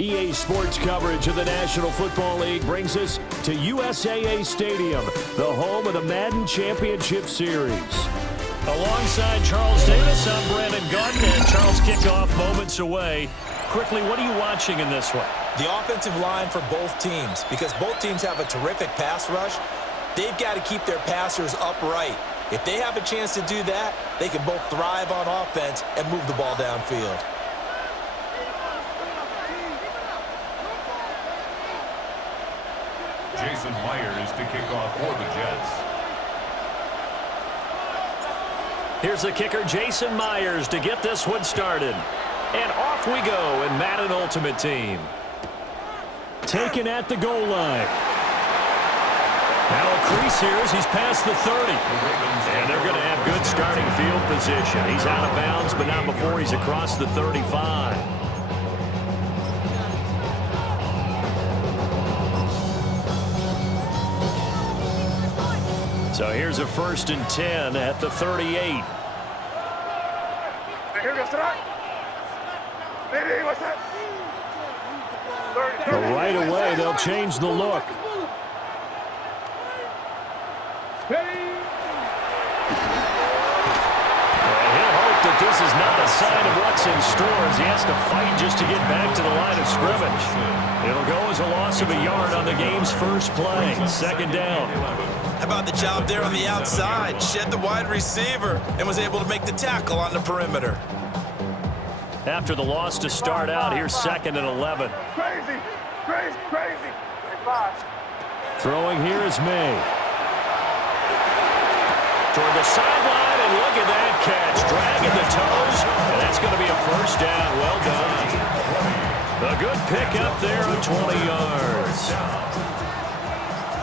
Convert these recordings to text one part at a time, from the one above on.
EA Sports coverage of the National Football League brings us to USAA Stadium, the home of the Madden Championship Series. Alongside Charles Davis, I'm Brandon Gordon, and Charles kickoff moments away. Quickly, what are you watching in this one? The offensive line for both teams, because both teams have a terrific pass rush. They've got to keep their passers upright. If they have a chance to do that, they can both thrive on offense and move the ball downfield. Jason Myers to kick off for the Jets. Here's the kicker, Jason Myers, to get this one started. And off we go in Madden Ultimate Team. Taken at the goal line. Now a crease here as he's past the 30. And they're going to have good starting field position. He's out of bounds, but not before he's across the 35. So here's a 1st and 10 at the 38. But right away, they'll change the look. He'll hope that this is not a sign of what's in store as he has to fight just to get back to the line of scrimmage. It'll go as a loss of a yard on the game's first play. 2nd down. How about the job there on the outside? Shed the wide receiver and was able to make the tackle on the perimeter. After the loss to start out, here's 2nd and 11. Crazy. Throwing here is May. Toward the sideline, and look at that catch. Dragging the toes, and that's going to be a 1st down. Well done. A good pickup there on 20 yards.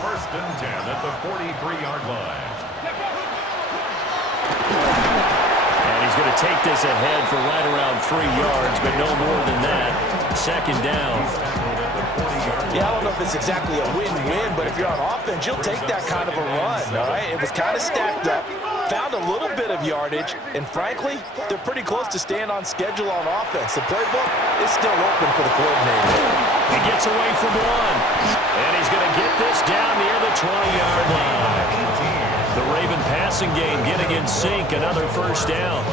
1st and 10 at the 43-yard line. And he's going to take this ahead for right around 3 yards, but no more than that. 2nd down. Yeah, I don't know if it's exactly a win-win, but if you're on offense, you'll take that kind of a run, all right? It was kind of stacked up, found a little bit of yardage, and frankly, they're pretty close to staying on schedule on offense. The playbook is still open for the coordinator. He gets away from one, and he's going to get this down near the 20-yard line. The Raven passing game getting in sync, another 1st down.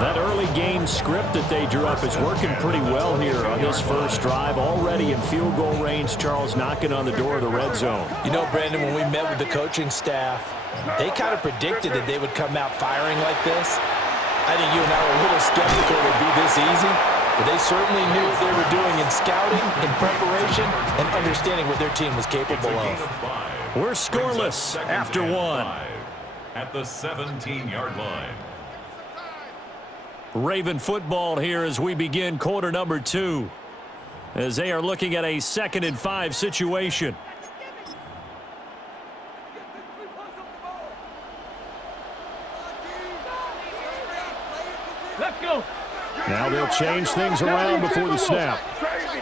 That early game script that they drew up is working pretty well here on this first drive. Already in field goal range, Charles knocking on the door of the red zone. You know, Brandon, when we met with the coaching staff, they kind of predicted that they would come out firing like this. I think you and I were a little skeptical it would be this easy, but they certainly knew what they were doing in scouting, in preparation, and understanding what their team was capable of. We're scoreless after one. At the 17-yard line. Raven football here as we begin quarter number 2, as they are looking at a 2nd and 5 situation. Let's go. Now they'll change things around before the snap. Crazy.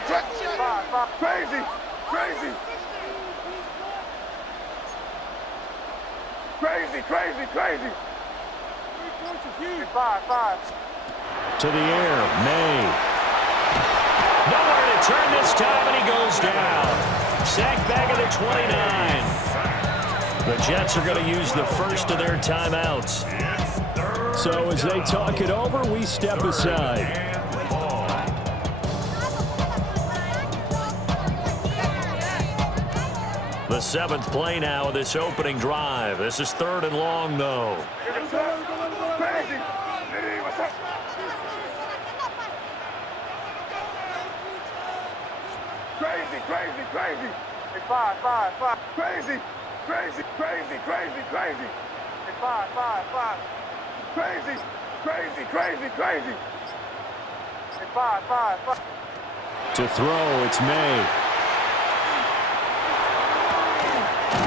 To the air, May. Nowhere to turn this time, and he goes down. Sacked back at the 29. The Jets are going to use the first of their timeouts. So as they talk it over, we step aside. The 7th play now of this opening drive. This is 3rd and long, though. Crazy. Five. Crazy. Five. To throw, it's May.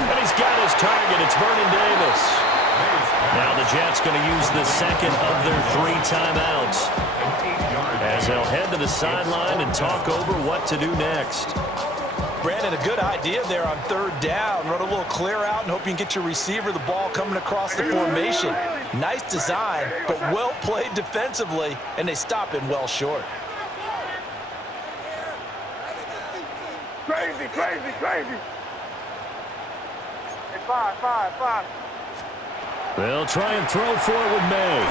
And he's got his target. It's Vernon Davis. Now the Jets going to use the 2nd of their 3 timeouts, as they'll head to the sideline and talk over what to do next. Brandon, a good idea there on 3rd down. Run a little clear out and hope you can get your receiver the ball coming across the formation. Nice design, but well played defensively, and they stop him well short. Crazy, crazy, crazy. Hey, five. They'll try and throw for it with May.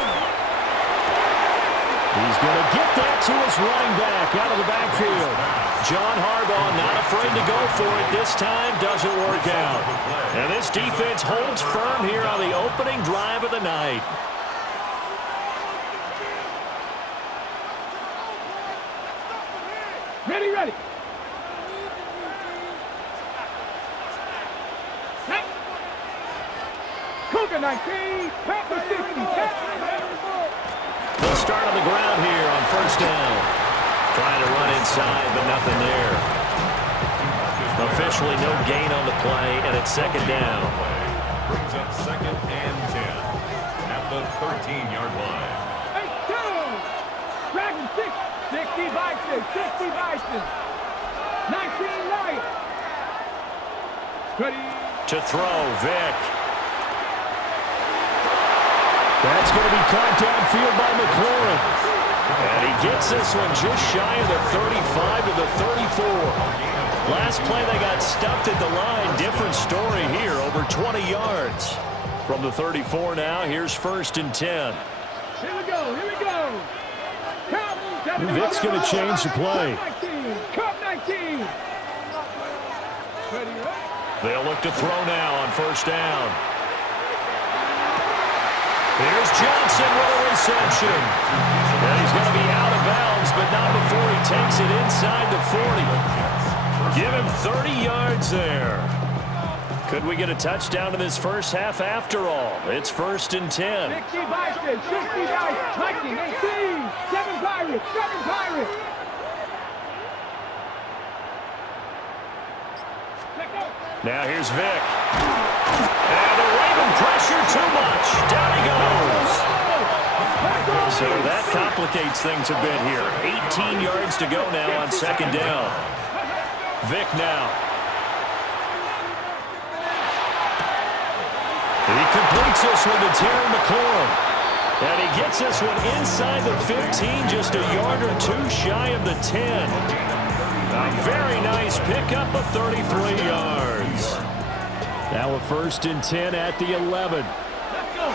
He's going to get that to his running back out of the backfield. John Harbaugh not afraid to go for it this time. Doesn't work out. And this defense holds firm here on the opening drive of the night. Ready. Cougar 19, Panther 60. They'll start on the ground here on first down. Trying to run inside, but nothing there. Officially no gain on the play, and it's second down. Brings up 2nd and 10 at the 13-yard line. H2. Dragon 6. 60 Bison. 19 Lions. Ready. To throw, Vic. That's going to be caught downfield by McLaurin. And he gets this one just shy of the 35 to the 34. Last play they got stuffed at the line. Different story here, over 20 yards. From the 34 now, here's 1st and 10. Here we go. Vic's going to change the play. Cup 19. Ready. They'll look to throw now on first down. Here's Johnson with a reception. And he's going to be out of bounds, but not before he takes it inside the 40. Give him 30 yards there. Could we get a touchdown in this first half after all? It's 1st and 10. 60 Bison, 60 Bison, 19, 18, 7 Pirates. Now here's Vic. And the Raven pressure too much. Down he goes. So that complicates things a bit here. 18 yards to go now on second down. Vic now. He completes this one to Terry McLaurin. And he gets this one inside the 15, just a yard or two shy of the 10. A very nice pickup of 33 yards. Now a 1st and 10 at the 11. Let's go.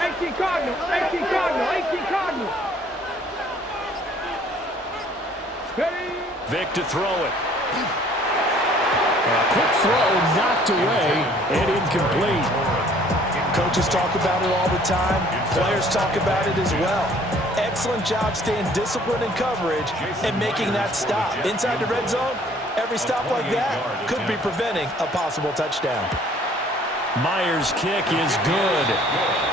18 Cardinal. Ready. Vic to throw it. A quick throw knocked away and incomplete. Coaches talk about it all the time. Players talk about it as well. Excellent job staying disciplined in coverage and making that stop. Inside the red zone, every stop like that could be preventing a possible touchdown. Myers' kick is good.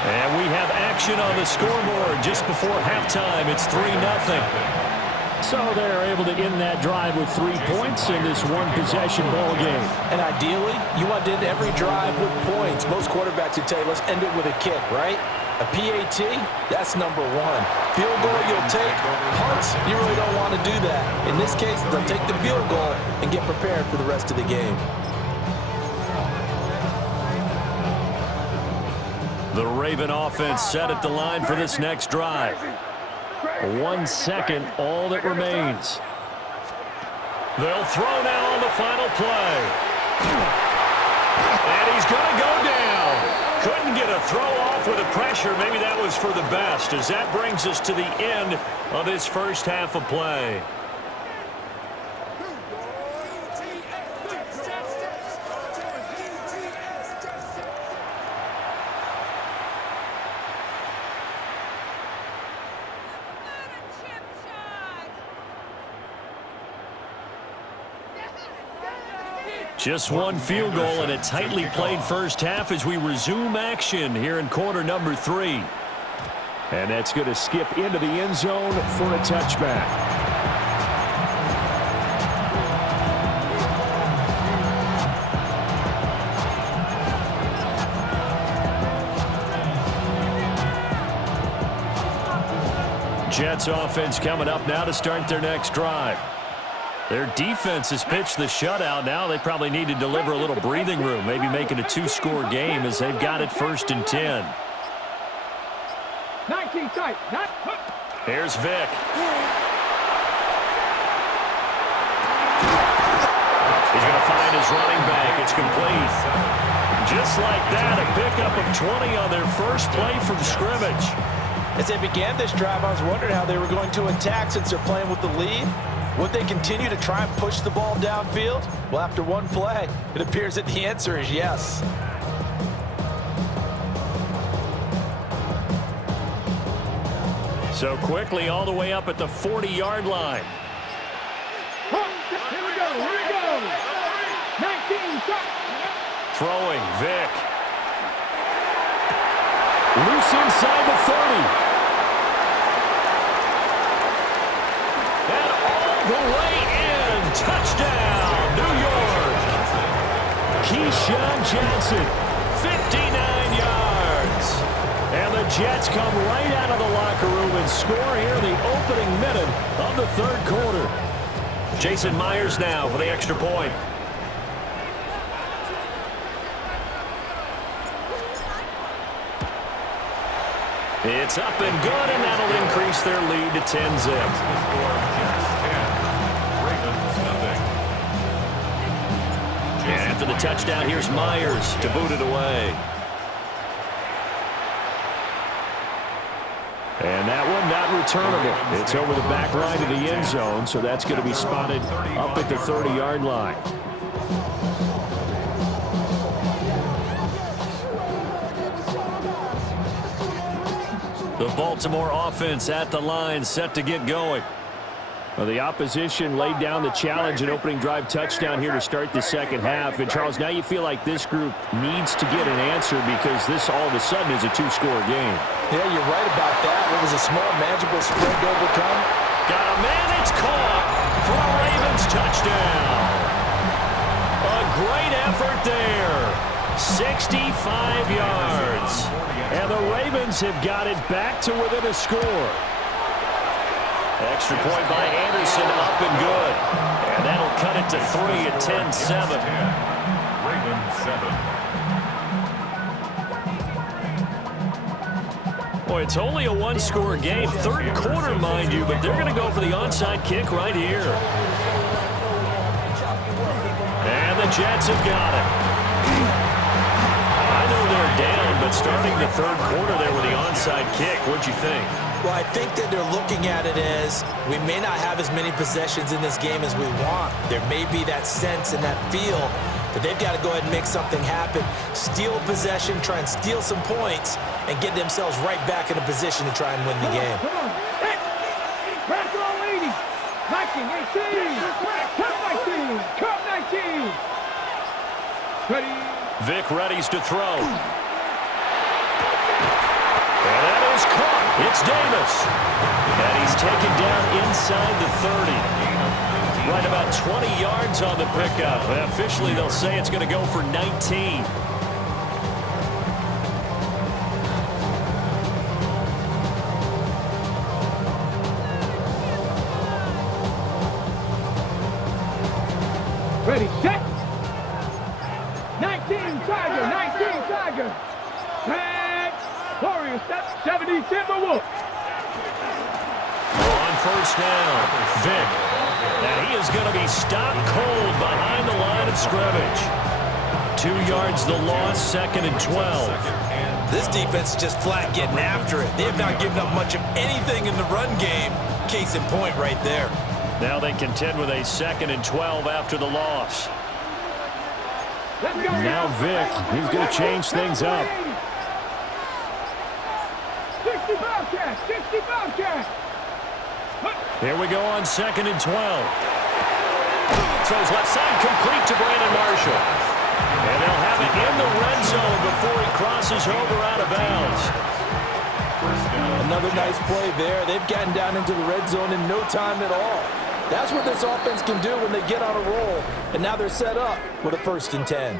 And we have action on the scoreboard just before halftime. It's 3-0. So they're able to end that drive with 3 points in this one-possession ball game. And ideally, you want to end every drive with points. Most quarterbacks would tell you, let's end it with a kick, right? A PAT, that's number 1. Field goal, you'll take. Punts, you really don't want to do that. In this case, they'll take the field goal and get prepared for the rest of the game. The Raven offense set at the line for this next drive. 1 second, all that remains. They'll throw now on the final play. And he's going to go down. Couldn't get a throw off with the pressure. Maybe that was for the best, as that brings us to the end of this first half of play. Just one field goal and a tightly played first half as we resume action here in quarter number 3. And that's going to skip into the end zone for a touchback. Jets offense coming up now to start their next drive. Their defense has pitched the shutout. Now they probably need to deliver a little breathing room, maybe make it a 2-score game as they've got it 1st and 10. 19 tight. Here's Vic. He's going to find his running back. It's complete. Just like that, a pickup of 20 on their first play from scrimmage. As they began this drive, I was wondering how they were going to attack since they're playing with the lead. Would they continue to try and push the ball downfield? Well, after one play, it appears that the answer is yes. So quickly all the way up at the 40-yard line. Here we go. 19, shot. Throwing, Vic. Loose inside the 30. And all the way in. Touchdown, New York. Keyshawn Johnson, 59 yards. And the Jets come right out of the locker room and score here in the opening minute of the third quarter. Jason Myers now for the extra point. It's up and good, and that'll increase their lead to 10-zip. And after the touchdown, here's Myers to boot it away. And that one not returnable. It's over the back line of the end zone, so that's going to be spotted up at the 30-yard line. The Baltimore offense at the line, set to get going. Well, the opposition laid down the challenge and opening drive touchdown here to start the second half. And, Charles, now you feel like this group needs to get an answer because this all of a sudden is a two-score game. Yeah, you're right about that. It was a small, manageable spread to overcome. Got a man, it's caught for a Ravens touchdown. A great effort there. 65 yards. And the Ravens have got it back to within a score. Extra point by Anderson, up and good. And that'll cut it to 3 at 10-7. Ravens 7. Boy, it's only a one-score game. Third quarter, mind you, but they're going to go for the onside kick right here. And the Jets have got it. I know they're down, but starting the third quarter there with the onside kick, what'd you think? Well, I think that they're looking at it as we may not have as many possessions in this game as we want. There may be that sense and that feel that they've got to go ahead and make something happen, steal possession, try and steal some points, and get themselves right back in a position to try and win the game. Come on. Hey. Pressure on 80. Viking 18. Cut 19. Cut 19. Ready. Vic readies to throw. And that is caught. It's Davis. And he's taken down inside the 30. Right about 20 yards on the pickup. And officially, they'll say it's going to go for 19. Ready, set. 19 Tiger, 19 Tiger. Set. Warrior step, 70 Timberwolves. On first down, Vic. And he is going to be stopped cold behind the line of scrimmage. 2 yards the loss, 2nd and 12. This defense is just flat getting after it. They have not given up much of anything in the run game. Case in point right there. Now they contend with a 2nd and 12 after the loss. Now Vic, he's going to change things up. 60 Bobcat, 60 Bobcat. Here we go on 2nd and 12. Throws left side, complete to Brandon Marshall. And they'll have it in the red zone before he crosses over out of bounds. Another nice play there. They've gotten down into the red zone in no time at all. That's what this offense can do when they get on a roll. And now they're set up with a 1st and 10.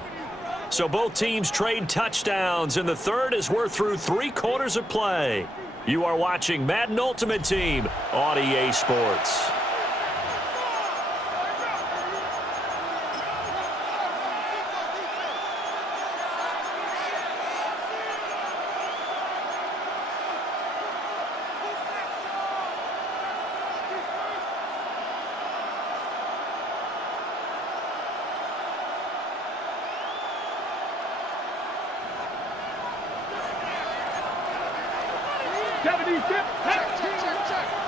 So both teams trade touchdowns in the third as we're through 3 quarters of play. You are watching Madden Ultimate Team on EA Sports. tip.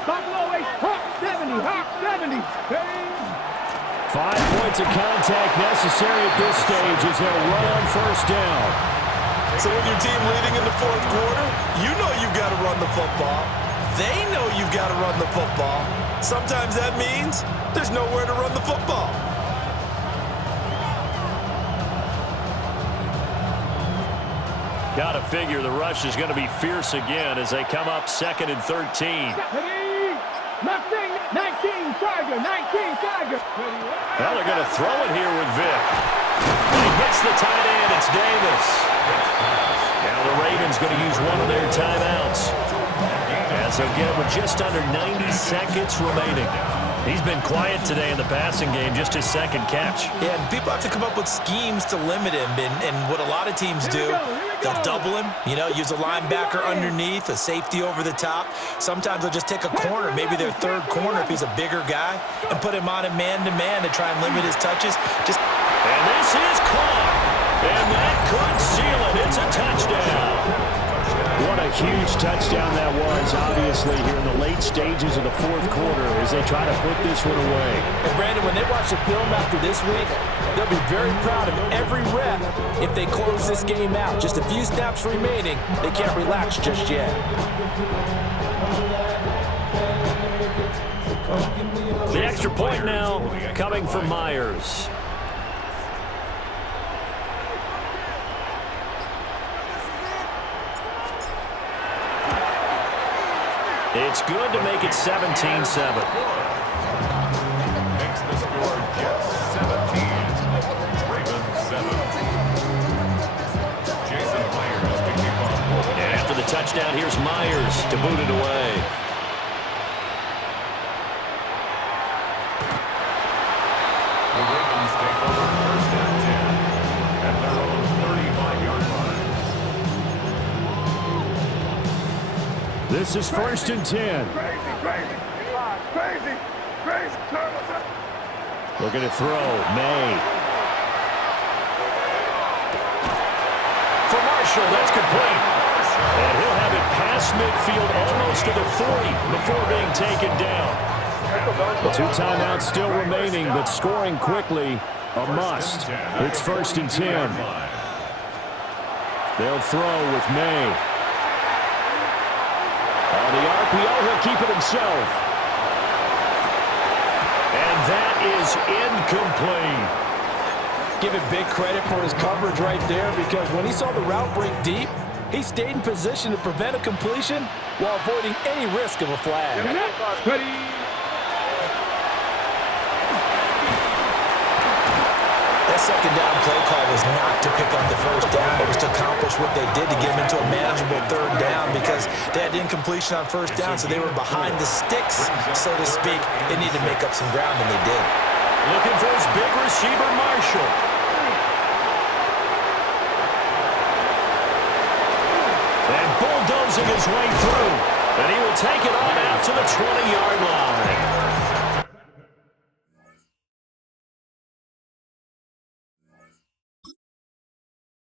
Buffalo H. Hawk 70. Hawk 70. Hey. 5 points of contact necessary at this stage as they'll run on first down. So with your team leading in the fourth quarter, you know you've got to run the football. They know you've got to run the football. Sometimes that means there's nowhere to run the football. Got to figure the rush is going to be fierce again as they come up 2nd and 13. 19 Tiger. 19 Tiger. Well, they're going to throw it here with Vick. And he hits the tight end. It's Davis. Now the Ravens going to use one of their timeouts as they'll get it with just under 90 seconds remaining. He's been quiet today in the passing game, just his second catch. Yeah, and people have to come up with schemes to limit him, and what a lot of teams do, they'll double him, use a linebacker underneath, a safety over the top. Sometimes they'll just take a corner, maybe their third corner if he's a bigger guy, and put him on a man-to-man to try and limit his touches. And this is caught, and that could seal it. It's a touchdown. What a huge touchdown that was, obviously, here in the late stages of the fourth quarter as they try to put this one away. And Brandon, when they watch the film after this week, they'll be very proud of every rep if they close this game out. Just a few snaps remaining. They can't relax just yet. The extra point now coming from Myers. It's good to make it 17-7. Makes the score Jets 17, Ravens 7. Jason Myers to kick off. And after the touchdown, here's Myers to boot it away. The Ravens take over 1st and 10 at their own 35-yard line. This is 1st and 10. Looking to throw. May. For Marshall, that's complete. And he'll have it past midfield almost to the 40 before being taken down. 2 timeouts still remaining, but scoring quickly a must. It's 1st and 10. They'll throw with May. On the RPO, he'll keep it himself. And that is incomplete. Give it big credit for his coverage right there, because when he saw the route break deep, he stayed in position to prevent a completion while avoiding any risk of a flag. That second down play call was not to pick up the first down. It was to accomplish what they did to get him into a manageable third down, because they had incompletion on first down, so they were behind the sticks, so to speak. They needed to make up some ground, and they did. Looking for his big receiver, Marshall. And bulldozing his way through. And he will take it on out to the 20-yard line.